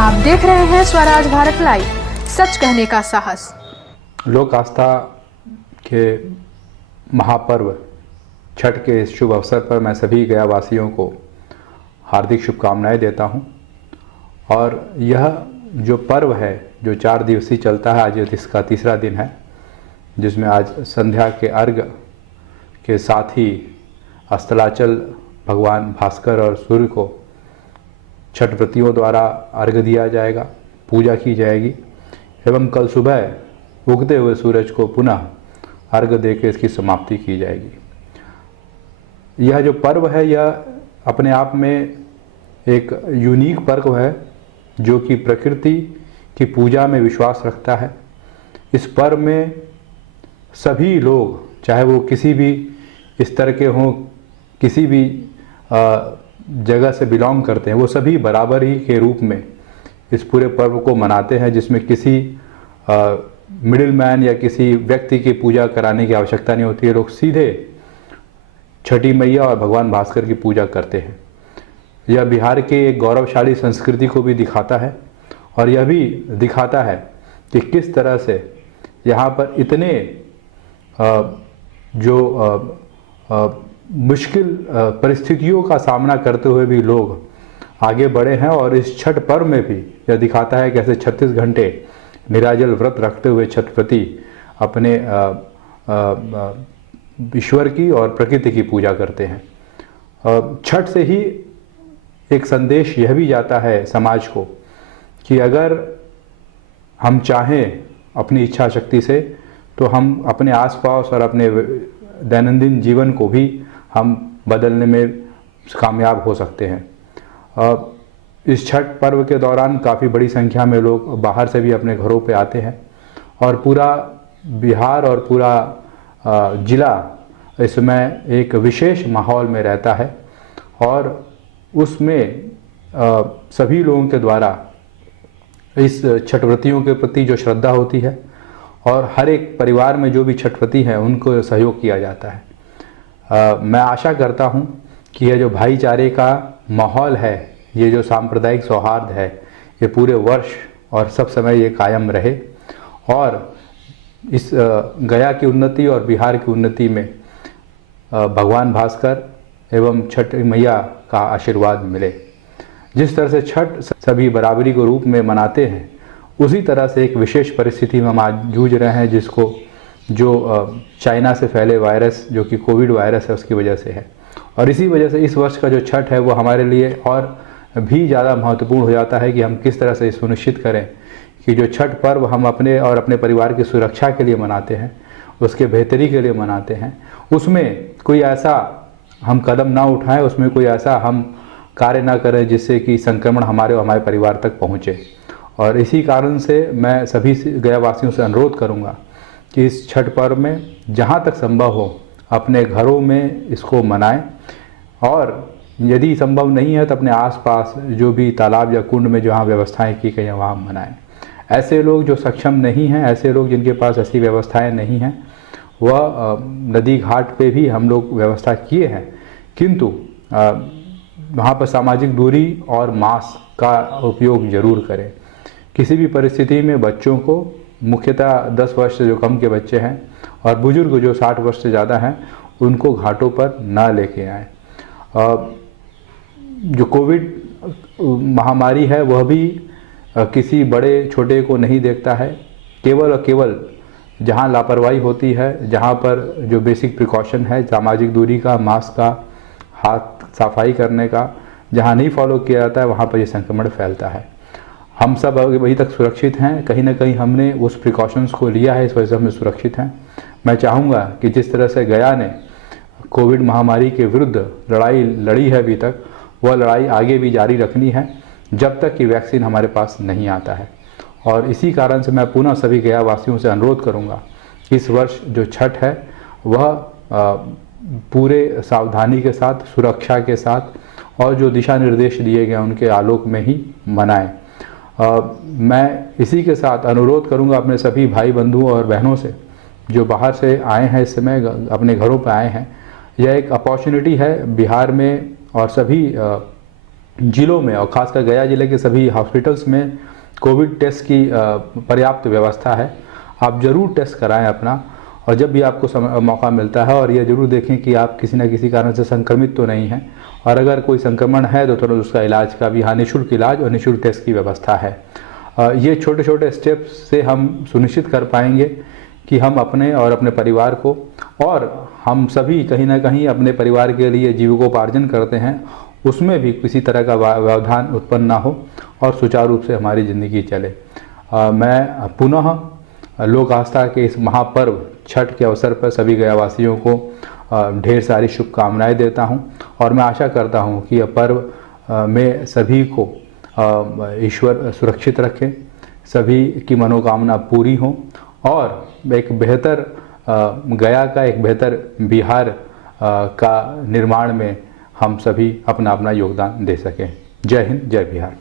आप देख रहे हैं स्वराज भारत लाइव, सच कहने का साहस। लोक आस्था के महापर्व छठ के इस शुभ अवसर पर मैं सभी गया वासियों को हार्दिक शुभकामनाएं देता हूं। और यह जो पर्व है जो 4 दिवसीय चलता है, आज इसका तीसरा दिन है, जिसमें आज संध्या के अर्घ के साथ ही अस्ताचल भगवान भास्कर और सूर्य को छठ व्रतियों द्वारा अर्घ दिया जाएगा, पूजा की जाएगी एवं कल सुबह उगते हुए सूरज को पुनः अर्घ देकर इसकी समाप्ति की जाएगी। यह जो पर्व है यह अपने आप में एक यूनिक पर्व है जो कि प्रकृति की पूजा में विश्वास रखता है। इस पर्व में सभी लोग, चाहे वो किसी भी स्तर के हों, किसी भी जगह से बिलोंग करते हैं, वो सभी बराबर ही के रूप में इस पूरे पर्व को मनाते हैं, जिसमें किसी मिडिल मैन या किसी व्यक्ति की पूजा कराने की आवश्यकता नहीं होती है। लोग सीधे छठी मैया और भगवान भास्कर की पूजा करते हैं। यह बिहार के एक गौरवशाली संस्कृति को भी दिखाता है और यह भी दिखाता है कि किस तरह से यहाँ पर इतने मुश्किल परिस्थितियों का सामना करते हुए भी लोग आगे बढ़े हैं। और इस छठ पर्व में भी यह दिखाता है कैसे 36 घंटे निराजल व्रत रखते हुए छठ व्रती अपने ईश्वर की और प्रकृति की पूजा करते हैं। छठ से ही एक संदेश यह भी जाता है समाज को कि अगर हम चाहें अपनी इच्छा शक्ति से तो हम अपने आसपास और अपने दैनंदिन जीवन को भी हम बदलने में कामयाब हो सकते हैं। इस छठ पर्व के दौरान काफ़ी बड़ी संख्या में लोग बाहर से भी अपने घरों पे आते हैं और पूरा बिहार और पूरा ज़िला इसमें एक विशेष माहौल में रहता है। और उसमें सभी लोगों के द्वारा इस छठ व्रतियों के प्रति जो श्रद्धा होती है और हर एक परिवार में जो भी छठ व्रती हैं उनको सहयोग किया जाता है। मैं आशा करता हूं कि यह जो भाईचारे का माहौल है, ये जो सांप्रदायिक सौहार्द है, ये पूरे वर्ष और सब समय ये कायम रहे और इस गया की उन्नति और बिहार की उन्नति में भगवान भास्कर एवं छठ मैया का आशीर्वाद मिले। जिस तरह से छठ सभी बराबरी को रूप में मनाते हैं, उसी तरह से एक विशेष परिस्थिति में हम आज जूझ रहे हैं, जिसको जो चाइना से फैले वायरस जो कि कोविड वायरस है उसकी वजह से है। और इसी वजह से इस वर्ष का जो छठ है वो हमारे लिए और भी ज़्यादा महत्वपूर्ण हो जाता है कि हम किस तरह से सुनिश्चित करें कि जो छठ पर्व हम अपने और अपने परिवार की सुरक्षा के लिए मनाते हैं, उसके बेहतरी के लिए मनाते हैं, उसमें कोई ऐसा हम कदम ना उठाएं, उसमें कोई ऐसा हम कार्य ना करें जिससे कि संक्रमण हमारे और हमारे परिवार तक पहुँचे। और इसी कारण से मैं सभी गया वासियों से अनुरोध करूँगा कि इस छठ पर्व में जहाँ तक संभव हो अपने घरों में इसको मनाएं और यदि संभव नहीं है तो अपने आसपास जो भी तालाब या कुंड में जहाँ व्यवस्थाएं की गई हैं वहाँ मनाएं। ऐसे लोग जो सक्षम नहीं हैं, ऐसे लोग जिनके पास ऐसी व्यवस्थाएं नहीं हैं, वह नदी घाट पे भी हम लोग व्यवस्था किए हैं, किंतु वहाँ पर सामाजिक दूरी और मास्क का उपयोग जरूर करें। किसी भी परिस्थिति में बच्चों को, मुख्यतः 10 वर्ष से जो कम के बच्चे हैं और बुजुर्ग जो 60 वर्ष से ज़्यादा हैं, उनको घाटों पर ना लेके आएँ। जो कोविड महामारी है वह भी किसी बड़े छोटे को नहीं देखता है। केवल और केवल जहाँ लापरवाही होती है, जहाँ पर जो बेसिक प्रिकॉशन है, सामाजिक दूरी का, मास्क का, हाथ सफाई करने का, जहाँ नहीं फॉलो किया जाता है वहाँ पर ये संक्रमण फैलता है। हम सब अभी तक सुरक्षित हैं, कहीं ना कहीं हमने उस प्रिकॉशंस को लिया है, इस वजह से हम सुरक्षित हैं। मैं चाहूँगा कि जिस तरह से गया ने कोविड महामारी के विरुद्ध लड़ाई लड़ी है अभी तक, वह लड़ाई आगे भी जारी रखनी है जब तक कि वैक्सीन हमारे पास नहीं आता है। और इसी कारण से मैं पुनः सभी गया वासियों से अनुरोध करूँगा कि इस वर्ष जो छठ है वह पूरे सावधानी के साथ, सुरक्षा के साथ और जो दिशा निर्देश दिए गए उनके आलोक में ही मनाएं। मैं इसी के साथ अनुरोध करूंगा अपने सभी भाई बंधुओं और बहनों से जो बाहर से आए हैं, इस समय अपने घरों पर आए हैं। यह एक अपॉर्चुनिटी है बिहार में और सभी जिलों में और खासकर गया जिले के सभी हॉस्पिटल्स में कोविड टेस्ट की पर्याप्त व्यवस्था है। आप ज़रूर टेस्ट कराएं अपना, और जब भी आपको मौका मिलता है, और ये ज़रूर देखें कि आप किसी न किसी कारण से संक्रमित तो नहीं हैं, और अगर कोई संक्रमण है तो तुरंत उसका इलाज का भी निःशुल्क इलाज और निःशुल्क टेस्ट की व्यवस्था है। ये छोटे छोटे स्टेप्स से हम सुनिश्चित कर पाएंगे कि हम अपने और अपने परिवार को, और हम सभी कहीं ना कहीं अपने परिवार के लिए जीविकोपार्जन करते हैं, उसमें भी किसी तरह का व्यवधान उत्पन्न ना हो और सुचारू रूप से हमारी ज़िंदगी चले। मैं पुनः लोक आस्था के इस महापर्व छठ के अवसर पर सभी गयावासियों को ढेर सारी शुभकामनाएं देता हूं, और मैं आशा करता हूं कि यह पर्व में सभी को ईश्वर सुरक्षित रखें, सभी की मनोकामना पूरी हो, और एक बेहतर गया का, एक बेहतर बिहार का निर्माण में हम सभी अपना अपना योगदान दे सकें। जय हिंद, जय बिहार।